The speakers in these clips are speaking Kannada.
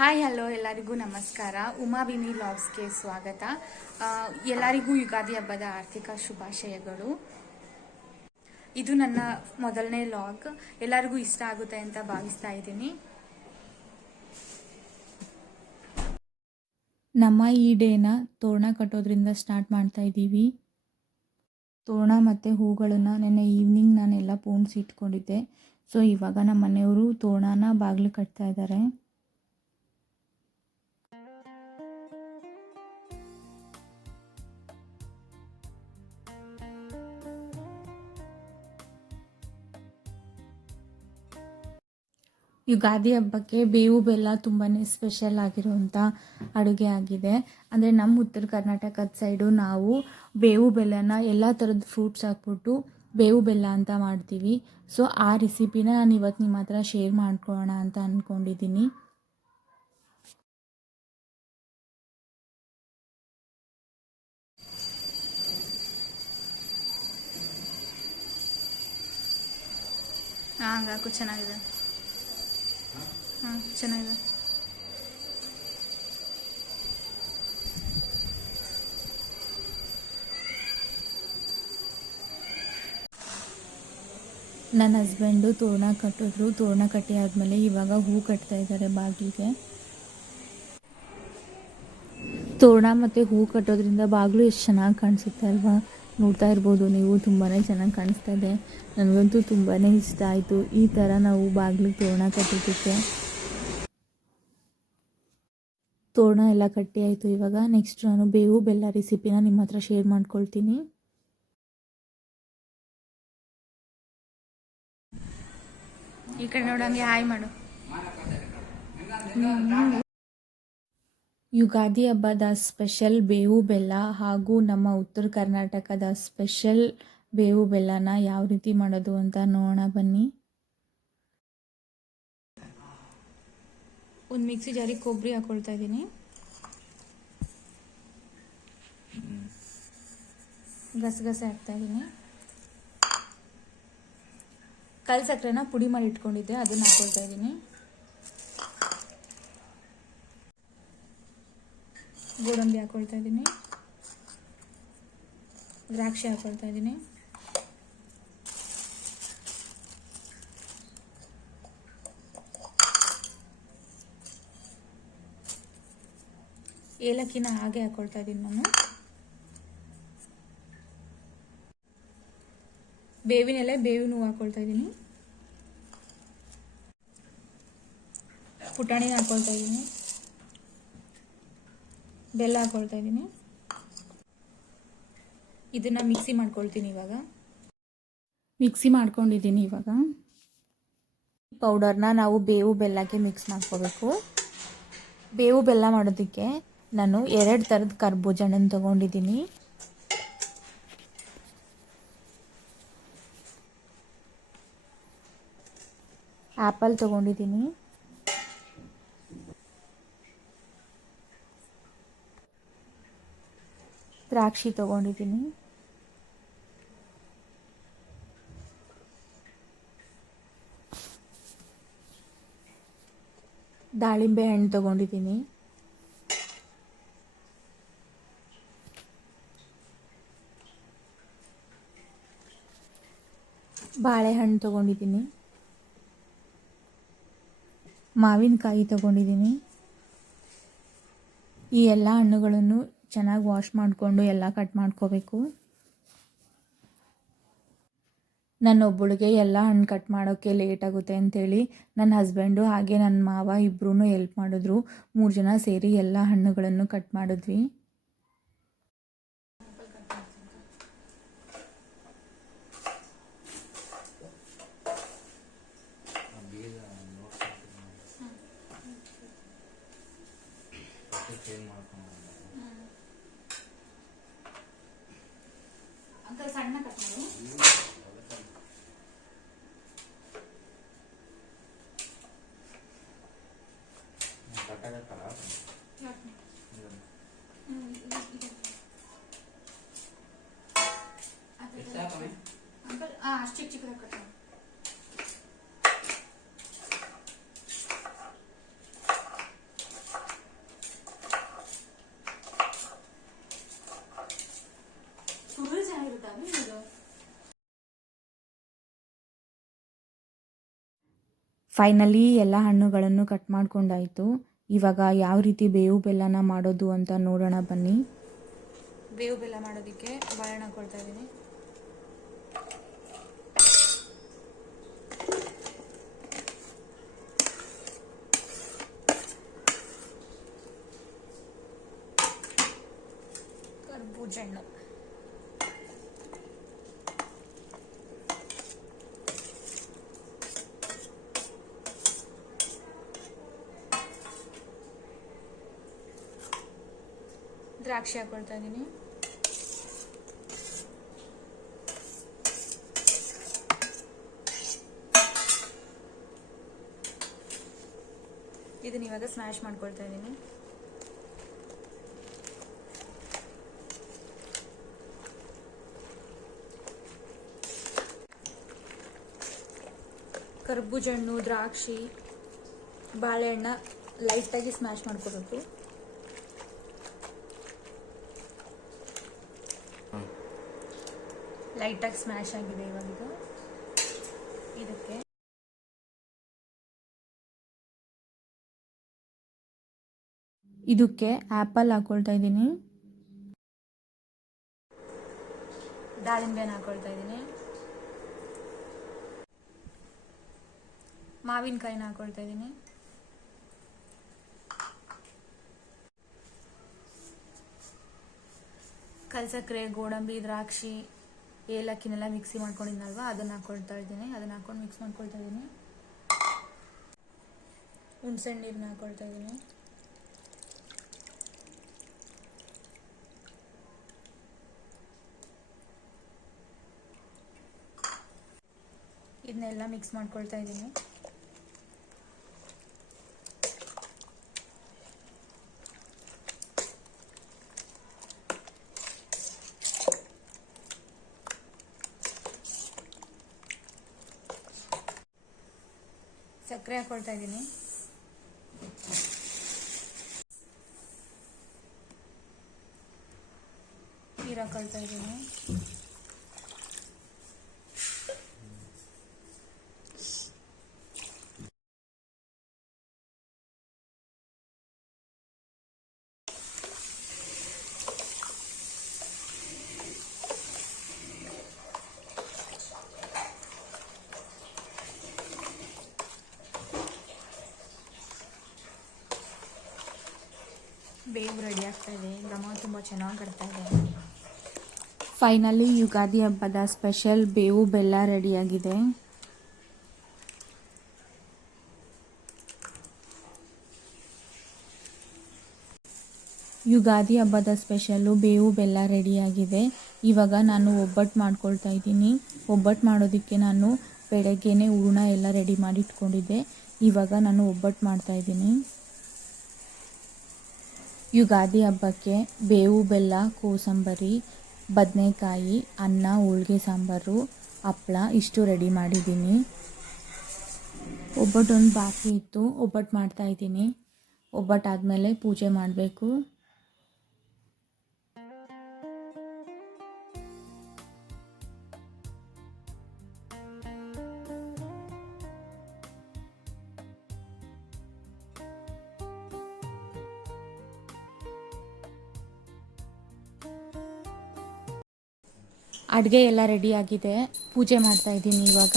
ಹಾಯ್ ಹಲೋ ಎಲ್ಲರಿಗೂ ನಮಸ್ಕಾರ. ಉಮಾವಿನಿ ವ್ಲಾಗ್ಸ್ಗೆ ಸ್ವಾಗತ. ಎಲ್ಲರಿಗೂ ಯುಗಾದಿ ಹಬ್ಬದ ಆರ್ಥಿಕ ಶುಭಾಶಯಗಳು. ಇದು ನನ್ನ ಮೊದಲನೇ ವ್ಲಾಗ್. ಎಲ್ಲರಿಗೂ ಇಷ್ಟ ಆಗುತ್ತೆ ಅಂತ ಭಾವಿಸ್ತಾ ಇದ್ದೀನಿ. ನಮ್ಮ ಈ ಡೇನ ತೋರಣ ಕಟ್ಟೋದ್ರಿಂದ ಸ್ಟಾರ್ಟ್ ಮಾಡ್ತಾ ಇದ್ದೀವಿ. ತೋರಣ ಮತ್ತು ಹೂಗಳನ್ನು ನೆನ್ನೆ ಈವ್ನಿಂಗ್ ನಾನೆಲ್ಲ ಪೋಣಿಸಿ ಇಟ್ಕೊಂಡಿದ್ದೆ. ಸೊ ಇವಾಗ ನಮ್ಮ ಮನೆಯವರು ತೋರಣನ ಬಾಗಿಲು ಕಟ್ತಾ ಇದ್ದಾರೆ. ಯುಗಾದಿ ಹಬ್ಬಕ್ಕೆ ಬೇವು ಬೆಲ್ಲ ತುಂಬಾ ಸ್ಪೆಷಲ್ ಆಗಿರುವಂಥ ಅಡುಗೆ ಆಗಿದೆ. ಅಂದರೆ ನಮ್ಮ ಉತ್ತರ ಕರ್ನಾಟಕದ ಸೈಡು ನಾವು ಬೇವು ಬೆಲ್ಲನ ಎಲ್ಲ ಥರದ ಫ್ರೂಟ್ಸ್ ಹಾಕ್ಬಿಟ್ಟು ಬೇವು ಬೆಲ್ಲ ಅಂತ ಮಾಡ್ತೀವಿ. ಸೊ ಆ ರೆಸಿಪಿನ ನಾನು ಇವತ್ತು ನಿಮ್ಮ ಹತ್ರ ಶೇರ್ ಮಾಡ್ಕೊಳ್ಳೋಣ ಅಂತ ಅಂದ್ಕೊಂಡಿದ್ದೀನಿ. ಹಾಗಾಕು ಚೆನ್ನಾಗಿದೆ. ಚೆನ್ನಾಗಿದೆ. ನನ್ನ ಹಸ್ಬೆಂಡು ತೋರಣ ಕಟ್ಟಿದ್ರು. ತೋರಣ ಕಟ್ಟಿ ಆದಮೇಲೆ ಇವಾಗ ಹೂ ಕಟ್ತಾ ಇದ್ದಾರೆ ಬಾಗಿಲಿಗೆ. ತೋರಣ ಮತ್ತು ಹೂ ಕಟ್ಟೋದ್ರಿಂದ ಬಾಗಿಲು ಎಷ್ಟು ಚೆನ್ನಾಗಿ ಕಾಣಿಸುತ್ತೆ ಅಲ್ವಾ? ನೋಡ್ತಾ ಇರ್ಬೋದು ನೀವು, ತುಂಬಾ ಚೆನ್ನಾಗಿ ಕಾಣಿಸ್ತಾ ಇದೆ. ನನಗಂತೂ ತುಂಬಾ ಇಷ್ಟ ಆಯಿತು ಈ ಥರ ನಾವು ಬಾಗಿಲಿಗೆ ತೋರಣ ಕಟ್ಟಿದ್ದಕ್ಕೆ. ತೋರಣ ಎಲ್ಲ ಕಟ್ಟಿ ಆಯಿತು. ಇವಾಗ ನೆಕ್ಸ್ಟ್ ನಾನು ಬೇವು ಬೆಲ್ಲ ರೆಸಿಪಿನ ನಿಮ್ಮ ಹತ್ರ ಶೇರ್ ಮಾಡ್ಕೊಳ್ತೀನಿ. ಈ ಕಡೆ ನೋಡಂಗೆ ಹಾಯ್ ಮಾಡು. ಯುಗಾದಿ ಹಬ್ಬದ ಸ್ಪೆಷಲ್ ಬೇವು ಬೆಲ್ಲ ಹಾಗೂ ನಮ್ಮ ಉತ್ತರ ಕರ್ನಾಟಕದ ಸ್ಪೆಷಲ್ ಬೇವು ಬೆಲ್ಲನ ಯಾವ ರೀತಿ ಮಾಡೋದು ಅಂತ ನೋಡೋಣ ಬನ್ನಿ. ಒಂದು ಮಿಕ್ಸಿ ಜಾರಿಗೆ ಕೊಬ್ಬರಿ ಹಾಕೊಳ್ತಾ ಇದ್ದೀನಿ. ಗಸಗಸೆ ಹಾಕ್ತಾ ಇದ್ದೀನಿ. ಕಲ್ ಸಕ್ಕರೆನ ಪುಡಿ ಮಾಡಿ ಇಟ್ಕೊಂಡಿದ್ದೆ, ಅದನ್ನ ಹಾಕೊಳ್ತಾ ಇದ್ದೀನಿ. ಗೋಡಂಬಿ ಹಾಕೊಳ್ತಾ ಇದ್ದೀನಿ. ದ್ರಾಕ್ಷಿ ಹಾಕೊಳ್ತಾ ಇದ್ದೀನಿ. ಏಲಕ್ಕಿನ ಹಾಗೆ ಹಾಕೊಳ್ತಾ ಇದ್ದೀನಿ ನಾನು. ಬೇವಿನ ಎಲೆ, ಬೇವಿನ ಹೂವು ಹಾಕೊಳ್ತಾ ಇದ್ದೀನಿ. ಪುಟಾಣಿ ಹಾಕೊಳ್ತಾ ಇದ್ದೀನಿ. ಬೆಲ್ಲ ಹಾಕೊಳ್ತಾ ಇದ್ದೀನಿ. ಇದನ್ನ ಮಿಕ್ಸಿ ಮಾಡ್ಕೊಳ್ತೀನಿ. ಇವಾಗ ಮಿಕ್ಸಿ ಮಾಡ್ಕೊಂಡಿದ್ದೀನಿ. ಇವಾಗ ಪೌಡರ್ನ ನಾವು ಬೇವು ಬೆಲ್ಲಕ್ಕೆ ಮಿಕ್ಸ್ ಮಾಡ್ಕೋಬೇಕು. ಬೇವು ಬೆಲ್ಲ ಮಾಡೋದಕ್ಕೆ ನಾನು 2 ಥರದ ಕರ್ಬೂಜ ಹಣ್ಣನ್ನು ತೊಗೊಂಡಿದ್ದೀನಿ. ಆ್ಯಪಲ್ ತೊಗೊಂಡಿದ್ದೀನಿ. ದ್ರಾಕ್ಷಿ ತೊಗೊಂಡಿದ್ದೀನಿ. ದಾಳಿಂಬೆ ಹಣ್ಣು ತೊಗೊಂಡಿದ್ದೀನಿ. ಬಾಳೆಹಣ್ಣು ತೊಗೊಂಡಿದ್ದೀನಿ. ಮಾವಿನಕಾಯಿ ತೊಗೊಂಡಿದ್ದೀನಿ. ಈ ಎಲ್ಲ ಹಣ್ಣುಗಳನ್ನು ಚೆನ್ನಾಗಿ ವಾಶ್ ಮಾಡಿಕೊಂಡು ಎಲ್ಲ ಕಟ್ ಮಾಡ್ಕೋಬೇಕು. ನನ್ನೊಬ್ಬಳಿಗೆ ಎಲ್ಲ ಹಣ್ಣು ಕಟ್ ಮಾಡೋಕ್ಕೆ ಲೇಟ್ ಆಗುತ್ತೆ ಅಂಥೇಳಿ ನನ್ನ ಹಸ್ಬೆಂಡು ಹಾಗೆ ನನ್ನ ಮಾವ ಇಬ್ಬರೂ ಹೆಲ್ಪ್ ಮಾಡಿದ್ರು. 3 ಜನ ಸೇರಿ ಎಲ್ಲ ಹಣ್ಣುಗಳನ್ನು ಕಟ್ ಮಾಡಿದ್ವಿ. ಅಂಕಲ್ ಸಣ್ಣ ಕಟ್ ಮಾಡು. ಅಂಕಲ್ ಅಷ್ಟು ಚಿಕ್ಕದಾಗಿ ಕಟ್ ಮಾಡು. ಫೈನಲಿ ಎಲ್ಲ ಹಣ್ಣುಗಳನ್ನು ಕಟ್ ಮಾಡ್ಕೊಂಡಾಯಿತು. ಇವಾಗ ಯಾವ ರೀತಿ ಬೇವು ಬೆಲ್ಲನ ಮಾಡೋದು ಅಂತ ನೋಡೋಣ ಬನ್ನಿ. ಬೇವು ಬೆಲ್ಲ ಮಾಡೋದಕ್ಕೆ ಬಾಳೆಹಣ್ಣು ಹಾಕೊಳ್ತಾ ಇದ್ದೀನಿ. ಕರ್ಬೂಜ ಹಣ್ಣು, ದ್ರಾಕ್ಷಿ ಹಾಕೊಳ್ತಾ ಇದ್ದೀನಿ. ಇದನ್ನ ಇವಾಗ ಸ್ಮ್ಯಾಶ್ ಮಾಡ್ಕೊಳ್ತಾ ಇದ್ದೀನಿ. ಕರ್ಬೂಜ ಹಣ್ಣು, ದ್ರಾಕ್ಷಿ, ಬಾಳೆಹಣ್ಣ ಲೈಟಾಗಿ ಸ್ಮ್ಯಾಶ್ ಮಾಡ್ಕೋಬೇಕು. ಲೈಟಾಗಿ ಸ್ಮ್ಯಾಶ್ ಆಗಿದೆ. ಇವಾಗ ಇದಕ್ಕೆ ಆ್ಯಪಲ್ ಹಾಕೊಳ್ತಾ ಇದ್ದೀನಿ. ದಾಳಿಂಬೆನ ಹಾಕೊಳ್ತಾ ಇದ್ದೀನಿ. ಮಾವಿನಕಾಯಿನ ಹಾಕೊಳ್ತಾ ಇದ್ದೀನಿ. ಕಲ್ಸಕ್ರೆ, ಗೋಡಂಬಿ, ದ್ರಾಕ್ಷಿ, ಏಲಕ್ಕಿನೆಲ್ಲ ಮಿಕ್ಸಿ ಮಾಡ್ಕೊಂಡಿದ್ನಲ್ವ ಅದನ್ನ ಹಾಕೊಳ್ತಾ ಇದ್ದೀನಿ. ಅದನ್ನ ಹಾಕೊಂಡು ಮಿಕ್ಸ್ ಮಾಡ್ಕೊಳ್ತಾ ಇದ್ದೀನಿ. ಹುಣಸೆಹಣ್ಣು ನೀರನ್ನ ಹಾಕೊಳ್ತಾ ಇದ್ದೀನಿ. ಇದನ್ನೆಲ್ಲ ಮಿಕ್ಸ್ ಮಾಡ್ಕೊಳ್ತಾ ಇದ್ದೀನಿ. ಸಕ್ಕರೆ ಹಾಕೊಳ್ತಾ ಇದ್ದೀನಿ. ನೀರು ಹಾಕೊಳ್ತಾ ಇದ್ದೀನಿ. ಬೇವು ರೆಡಿ ಆಗ್ತಾ ಇದೆ. ಘಮ ತುಂಬ ಚೆನ್ನಾಗಿ ಬರ್ತಾ ಇದೆ. ಫೈನಲಿ ಯುಗಾದಿ ಹಬ್ಬದ ಸ್ಪೆಷಲ್ ಬೇವು ಬೆಲ್ಲ ರೆಡಿಯಾಗಿದೆ. ಯುಗಾದಿ ಹಬ್ಬದ ಸ್ಪೆಷಲ್ಲು ಬೇವು ಬೆಲ್ಲ ರೆಡಿಯಾಗಿದೆ. ಇವಾಗ ನಾನು ಒಬ್ಬಟ್ಟು ಮಾಡ್ಕೊಳ್ತಾ ಇದ್ದೀನಿ. ಒಬ್ಬಟ್ಟು ಮಾಡೋದಕ್ಕೆ ನಾನು ಬೆಳಗ್ಗೆನೇ ಹೂರಣ ಎಲ್ಲ ರೆಡಿ ಮಾಡಿ ಇಟ್ಕೊಂಡಿದ್ದೆ. ಇವಾಗ ನಾನು ಒಬ್ಬಟ್ಟು ಮಾಡ್ತಾಯಿದ್ದೀನಿ. ಯುಗಾದಿ ಹಬ್ಬಕ್ಕೆ ಬೇವು ಬೆಲ್ಲ, ಕೋಸಂಬರಿ, ಬದನೆಕಾಯಿ, ಅನ್ನ, ಹೋಳಿಗೆ ಸಾಂಬಾರು, ಹಪ್ಪಳ ಇಷ್ಟು ರೆಡಿ ಮಾಡಿದ್ದೀನಿ. ಒಬ್ಬಟ್ಟೊಂದು ಬಾಕಿ ಇತ್ತು, ಒಬ್ಬಟ್ಟು ಮಾಡ್ತಾಯಿದ್ದೀನಿ. ಒಬ್ಬಟ್ಟಾದಮೇಲೆ ಪೂಜೆ ಮಾಡಬೇಕು. ಅಡುಗೆ ಎಲ್ಲ ರೆಡಿಯಾಗಿದೆ. ಪೂಜೆ ಮಾಡ್ತಾಯಿದ್ದೀನಿ ಇವಾಗ.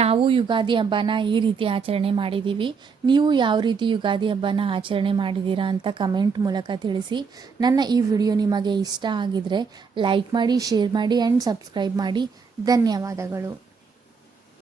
ನಾವು ಯುಗಾದಿ ಹಬ್ಬನ ಈ ರೀತಿ ಆಚರಣೆ ಮಾಡಿದ್ದೀವಿ. ನೀವು ಯಾವ ರೀತಿ ಯುಗಾದಿ ಹಬ್ಬನ ಆಚರಣೆ ಮಾಡಿದ್ದೀರಾ ಅಂತ ಕಮೆಂಟ್ ಮೂಲಕ ತಿಳಿಸಿ. ನನ್ನ ಈ ವಿಡಿಯೋ ನಿಮಗೆ ಇಷ್ಟ ಆಗಿದರೆ ಲೈಕ್ ಮಾಡಿ, ಶೇರ್ ಮಾಡಿ ಆ್ಯಂಡ್ ಸಬ್ಸ್ಕ್ರೈಬ್ ಮಾಡಿ. ಧನ್ಯವಾದಗಳು.